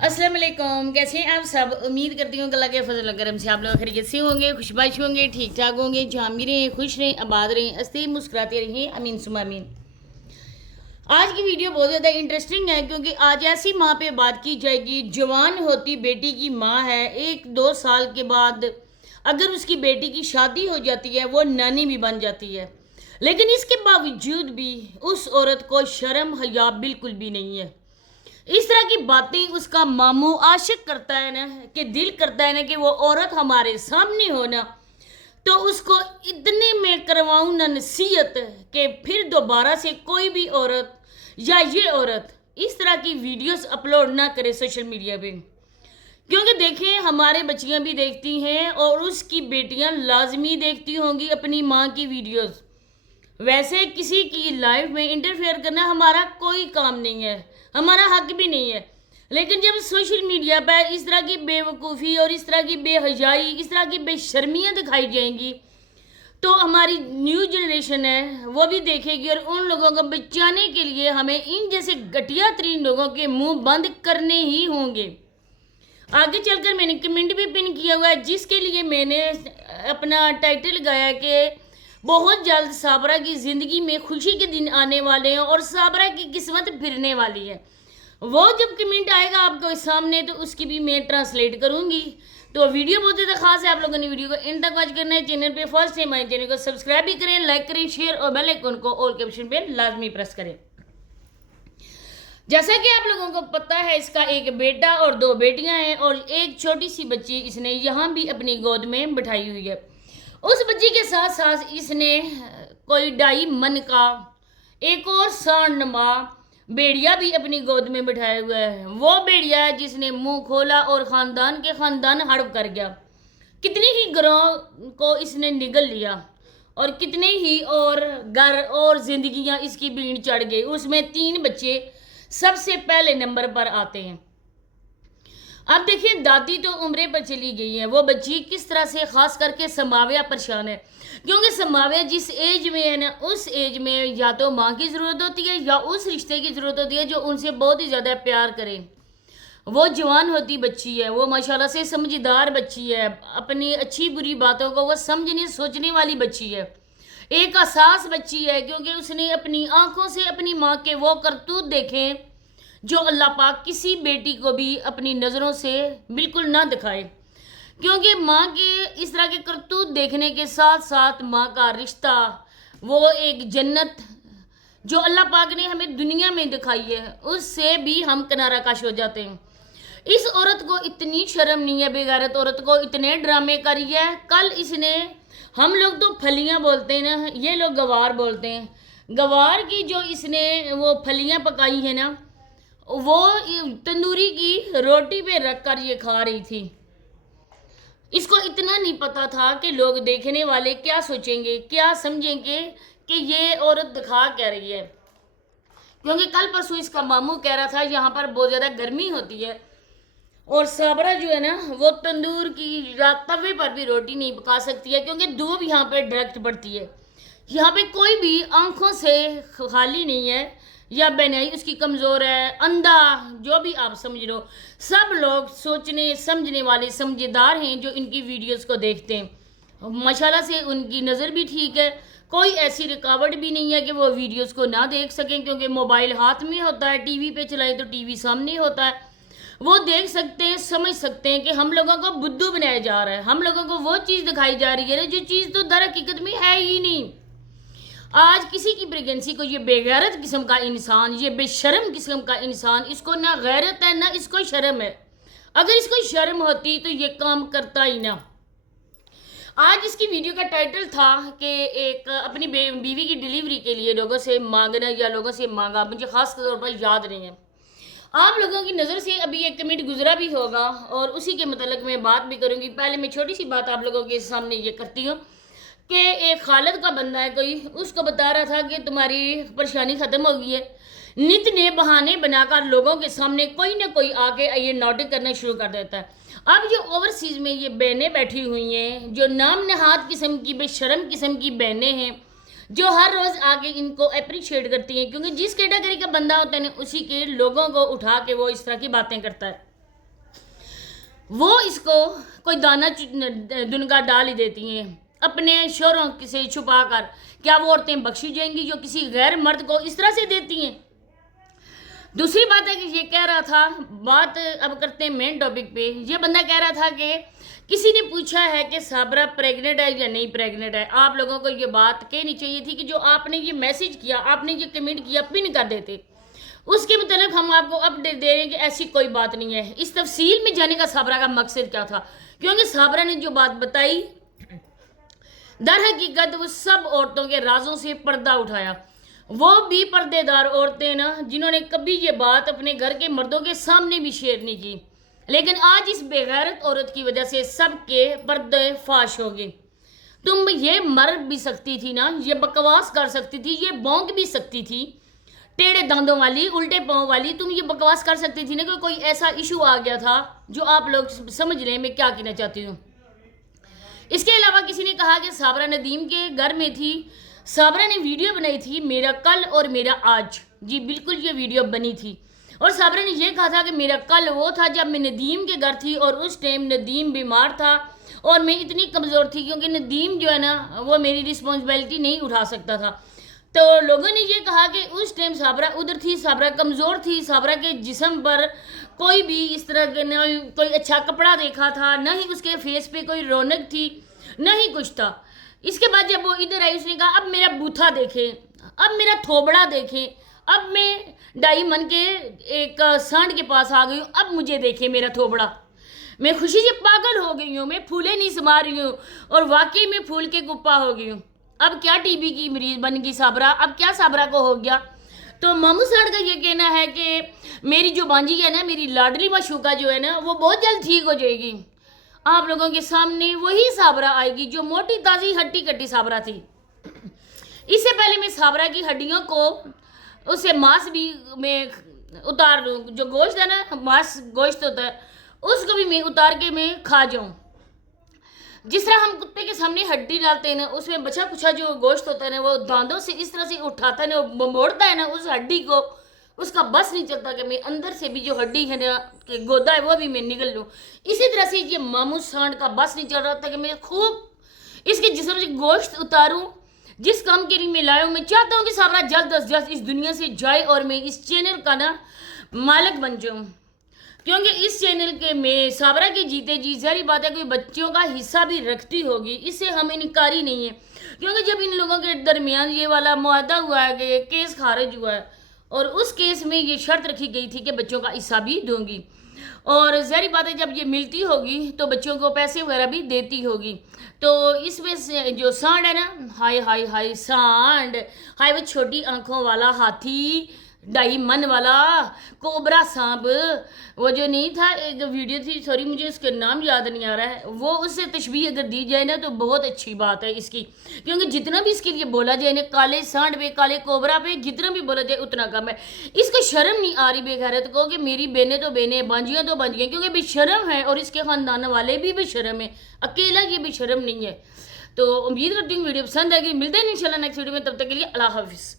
अस्सलाम वालेकुम, कैसे हैं आप सब। उम्मीद करती हूँ अल्लाह के फजल करम से आप लोग खैरियत से होंगे, खुशबाश होंगे, ठीक ठाक होंगे, जहाँ भी रहें खुश रहें, आबाद रहें, हंसते मुस्कुराते रहें, अमीन सुमा अमीन। आज की वीडियो बहुत ज़्यादा इंटरेस्टिंग है क्योंकि आज ऐसी माँ पे बात की जाएगी, जवान होती बेटी की माँ है, 1-2 साल के बाद अगर उसकी बेटी की शादी हो जाती है वो नानी भी बन जाती है, लेकिन इसके बावजूद भी उस औरत को शर्म हया बिल्कुल भी नहीं है। इस तरह की बातें उसका मामू आशिक करता है ना, कि दिल करता है ना कि वो औरत हमारे सामने हो ना, तो उसको इतने में करवाऊँ ना नसीहत कि फिर दोबारा से कोई भी औरत या ये औरत इस तरह की वीडियोस अपलोड ना करे सोशल मीडिया पे। क्योंकि देखें, हमारे बच्चियां भी देखती हैं और उसकी बेटियां लाजमी देखती होंगी अपनी माँ की वीडियोस। वैसे किसी की लाइफ में इंटरफेयर करना हमारा कोई काम नहीं है, हमारा हक भी नहीं है, लेकिन जब सोशल मीडिया पर इस तरह की बेवकूफ़ी और इस तरह की बेहयाई, इस तरह की बेशर्मियाँ दिखाई जाएंगी तो हमारी न्यू जनरेशन है वो भी देखेगी, और उन लोगों को बचाने के लिए हमें इन जैसे घटिया तरीन लोगों के मुंह बंद करने ही होंगे। आगे चलकर मैंने कमेंट भी पिन किया हुआ है जिसके लिए मैंने अपना टाइटल लगाया कि बहुत जल्द साबरा की ज़िंदगी में खुशी के दिन आने वाले हैं और साबरा की किस्मत फिरने वाली है। वो जब कमेंट आएगा आपको सामने तो उसकी भी मैं ट्रांसलेट करूँगी। तो वीडियो बहुत ज़्यादा खास है, आप लोगों ने वीडियो को एंड तक वॉच करना है। चैनल पे फर्स्ट टाइम आए चैनल को सब्सक्राइब भी करें, लाइक करें, शेयर और बेल आइकन को ऑल के ऑप्शन पे लाजमी प्रेस करें। जैसा कि आप लोगों को पता है, इसका एक बेटा और 2 बेटियां हैं और एक छोटी सी बच्ची इसने यहाँ भी अपनी गोद में बिठाई हुई है। उस बच्ची के साथ साथ इसने कोई 2.5 मन का एक और सांडमा भेड़िया भी अपनी गोद में बिठाया हुआ है। वो भेड़िया है जिसने मुंह खोला और ख़ानदान के ख़ानदान हड़प कर गया। कितनी ही घरों को इसने निगल लिया और कितने ही और घर और ज़िंदगियाँ इसकी भीड़ चढ़ गई। उसमें 3 बच्चे सबसे पहले नंबर पर आते हैं। अब देखिए, दादी तो उम्रे पर चली गई है, वो बच्ची किस तरह से खास करके समाविया परेशान है, क्योंकि समाविया जिस एज में है ना, उस एज में या तो माँ की ज़रूरत होती है या उस रिश्ते की ज़रूरत होती है जो उनसे बहुत ही ज़्यादा प्यार करे। वो जवान होती बच्ची है, वो माशाल्लाह से समझदार बच्ची है, अपनी अच्छी बुरी बातों को वो समझने सोचने वाली बच्ची है, एक एहसास बच्ची है, क्योंकि उसने अपनी आंखों से अपनी माँ के वो करतूत देखे जो अल्लाह पाक किसी बेटी को भी अपनी नज़रों से बिल्कुल ना दिखाए। क्योंकि माँ के इस तरह के करतूत देखने के साथ साथ माँ का रिश्ता वो एक जन्नत जो अल्लाह पाक ने हमें दुनिया में दिखाई है उससे भी हम किनारा कश हो जाते हैं। इस औरत को इतनी शर्म नहीं है, बेगैरत औरत को इतने ड्रामे करी है। कल इसने, हम लोग तो फलियाँ बोलते हैं ना, ये लोग गवार बोलते हैं, गवार की जो इसने वो फलियाँ पकाई है ना, वो तंदूरी की रोटी पे रख कर ये खा रही थी। इसको इतना नहीं पता था कि लोग देखने वाले क्या सोचेंगे, क्या समझेंगे कि ये औरत दिखा क्या रही है। क्योंकि कल परसों इसका मामू कह रहा था यहाँ पर बहुत ज़्यादा गर्मी होती है और साबरा जो है ना वो तंदूर की या तवे पर भी रोटी नहीं पका सकती है, क्योंकि धूप यहाँ पे डायरेक्ट पड़ती है। यहाँ पे कोई भी आंखों से खाली नहीं है या बनाई उसकी कमज़ोर है, अंधा, जो भी आप समझ लो, सब लोग सोचने समझने वाले समझदार हैं जो इनकी वीडियोस को देखते हैं। माशाल्लाह से उनकी नज़र भी ठीक है, कोई ऐसी रुकावट भी नहीं है कि वो वीडियोस को ना देख सकें, क्योंकि मोबाइल हाथ में होता है, टीवी पे चलाएं तो टीवी सामने होता है, वो देख सकते हैं, समझ सकते हैं कि हम लोगों को बुद्धू बनाया जा रहा है, हम लोगों को वो चीज़ दिखाई जा रही है जो चीज़ तो दर हकीकत में है ही नहीं। आज किसी की प्रेगनेंसी को ये बेगैरत किस्म का इंसान, ये बेशर्म किस्म का इंसान, इसको ना गैरत है ना इसको शर्म है। अगर इसको शर्म होती तो ये काम करता ही ना। आज इसकी वीडियो का टाइटल था कि एक अपनी बीवी की डिलीवरी के लिए लोगों से मांगना या लोगों से मांगा, मुझे ख़ास तौर पर याद नहीं है। आप लोगों की नज़र से अभी एक कमेंट गुजरा भी होगा और उसी के मतलब मैं बात भी करूँगी। पहले मैं छोटी सी बात आप लोगों के सामने ये करती हूँ कि एक खालिद का बंदा है कोई, उसको बता रहा था कि तुम्हारी परेशानी ख़त्म हो गई है। नित ने बहाने बनाकर लोगों के सामने कोई ना कोई आके ये नाटक करना शुरू कर देता है। अब जो ओवरसीज़ में ये बहनें बैठी हुई हैं, जो नाम नहाद किस्म की बेशर्म किस्म की बहनें हैं, जो हर रोज़ आके इनको अप्रिशिएट करती हैं, क्योंकि जिस कैटेगरी का बंदा होता है ना उसी के लोगों को उठा के वो इस तरह की बातें करता है। وہ اس کو کوئی دانہ دنگا ڈال ہی دیتی ہیں اپنے شوہروں سے چھپا کر. کیا وہ عورتیں بخشی جائیں گی جو کسی غیر مرد کو اس طرح سے دیتی ہیں؟ دوسری بات ہے کہ یہ کہہ رہا تھا، بات اب کرتے ہیں مین ٹاپک پہ. یہ بندہ کہہ رہا تھا کہ کسی نے پوچھا ہے کہ صابرہ پریگننٹ ہے یا نہیں پریگننٹ ہے. آپ لوگوں کو یہ بات کہنی چاہیے تھی کہ جو آپ نے یہ میسج کیا، آپ نے یہ کمنٹ کیا، پن کر دیتے. اس کے متعلق ہم آپ کو اپڈیٹ دے رہے ہیں کہ ایسی کوئی بات نہیں ہے. اس تفصیل میں جانے کا صابرہ کا مقصد کیا تھا؟ کیونکہ صابرہ نے جو بات بتائی در حقیقت وہ سب عورتوں کے رازوں سے پردہ اٹھایا. وہ بھی پردے دار عورتیں نا جنہوں نے کبھی یہ بات اپنے گھر کے مردوں کے سامنے بھی شیئر نہیں کی، لیکن آج اس بے غیرت عورت کی وجہ سے سب کے پردے فاش ہو گئے. تم یہ مر بھی سکتی تھی نا، یہ بکواس کر سکتی تھی، یہ بونک بھی سکتی تھی، ٹیڑے داندوں والی، الٹے پاؤں والی. تم یہ بکواس کر سکتی تھی نا کہ کوئی ایسا ایشو آ گیا تھا جو آپ لوگ سمجھ لیں میں کیا کہنا چاہتی ہوں. اس کے علاوہ کسی نے کہا کہ صابرہ ندیم کے گھر میں تھی. صابرہ نے ویڈیو بنائی تھی میرا کل اور میرا آج. جی بالکل یہ ویڈیو بنی تھی اور صابرہ نے یہ کہا تھا کہ میرا کل وہ تھا جب میں ندیم کے گھر تھی اور اس ٹائم ندیم بیمار تھا اور میں اتنی کمزور تھی کیونکہ ندیم جو ہے نا وہ میری رسپانسبلٹی نہیں اٹھا سکتا تھا. تو لوگوں نے یہ کہا کہ اس ٹائم صابرہ ادھر تھی، صابرہ کمزور تھی، صابرہ کے جسم پر کوئی بھی اس طرح کے نہ کوئی اچھا کپڑا دیکھا تھا، نہ ہی اس کے فیس پہ کوئی رونق تھی، نہ ہی کچھ تھا. اس کے بعد جب وہ ادھر آئی اس نے کہا اب میرا بوتھا دیکھیں، اب میرا تھوبڑا دیکھیں، اب میں ڈائی من کے ایک سانڈ کے پاس آ گئی ہوں، اب مجھے دیکھیں میرا تھوبڑا. میں خوشی سے پاگل ہو گئی ہوں، میں پھولے نہیں سما رہی ہوں اور واقعی میں پھول کے گپا ہو گئی ہوں. اب کیا ٹی بی کی مریض بن گئی صابرہ؟ اب کیا صابرہ کو ہو گیا؟ تو مامو سانڈ کا یہ کہنا ہے کہ میری جو بانجی ہے نا، میری لاڈلی مشوقہ جو ہے نا، وہ بہت جلد ٹھیک ہو جائے گی. آپ لوگوں کے سامنے وہی صابرہ آئے گی جو موٹی تازی ہڈی کٹی صابرہ تھی. اس سے پہلے میں صابرہ کی ہڈیوں کو اسے ماس بھی میں اتار لوں، جو گوشت ہے نا، ماس گوشت ہوتا ہے، اس کو بھی میں اتار کے میں کھا جاؤں. جس طرح ہم کتے کے سامنے ہڈی ڈالتے ہیں نا، اس میں بچا کچھا جو گوشت ہوتا ہے نا، وہ داندوں سے اس طرح سے اٹھاتا ہے نا، وہ موڑتا ہے نا اس ہڈی کو، اس کا بس نہیں چلتا کہ میں اندر سے بھی جو ہڈی ہے نا کہ گودا ہے وہ بھی میں نگل لوں. اسی طرح سے یہ مامو سانڈ کا بس نہیں چل رہا تھا کہ میں خوب اس کے جسم سے گوشت اتاروں. جس کام کے لیے میں لایا ہوں، میں چاہتا ہوں کہ صابرہ جلد از جلد اس دنیا سے جائے اور میں اس چینل کا نا مالک بن جاؤں. کیونکہ اس چینل کے میں صابرہ کے جیتے جی ظاہری بات ہے کوئی بچوں کا حصہ بھی رکھتی ہوگی، اس سے ہم انکاری نہیں ہے. کیونکہ جب ان لوگوں کے درمیان یہ والا معاہدہ ہوا ہے کہ کیس خارج ہوا ہے اور اس کیس میں یہ شرط رکھی گئی تھی کہ بچوں کا حصہ بھی دوں گی، اور ظاہری بات ہے جب یہ ملتی ہوگی تو بچوں کو پیسے وغیرہ بھی دیتی ہوگی. تو اس میں سے جو سانڈ ہے نا، ہائے ہائے ہائے سانڈ، ہائے وہ چھوٹی آنکھوں والا ہاتھی، ڈائی من والا کوبرا سانپ، وہ جو نہیں تھا ایک ویڈیو تھی، سوری مجھے اس کا نام یاد نہیں آ رہا ہے، وہ اس سے تشبیہ اگر دی جائے نا تو بہت اچھی بات ہے اس کی. کیونکہ جتنا بھی اس کے لیے بولا جائے نا، کالے سانڈ پہ، کالے کوبرا پہ جتنا بھی بولا جائے اتنا کم ہے. اس کو شرم نہیں آ رہی بے غیرت کو کہ میری بہنیں تو بہنیں، بانجیاں تو بانجیاں، کیونکہ بے شرم ہے اور اس کے خاندان والے بھی بے شرم ہیں، اکیلا یہ بے شرم نہیں ہے. تو امید کرتی ہوں ویڈیو پسند آئے گی. ملتے ہیں انشاءاللہ نیکسٹ ویڈیو میں، تب تک کے لیے اللہ حافظ.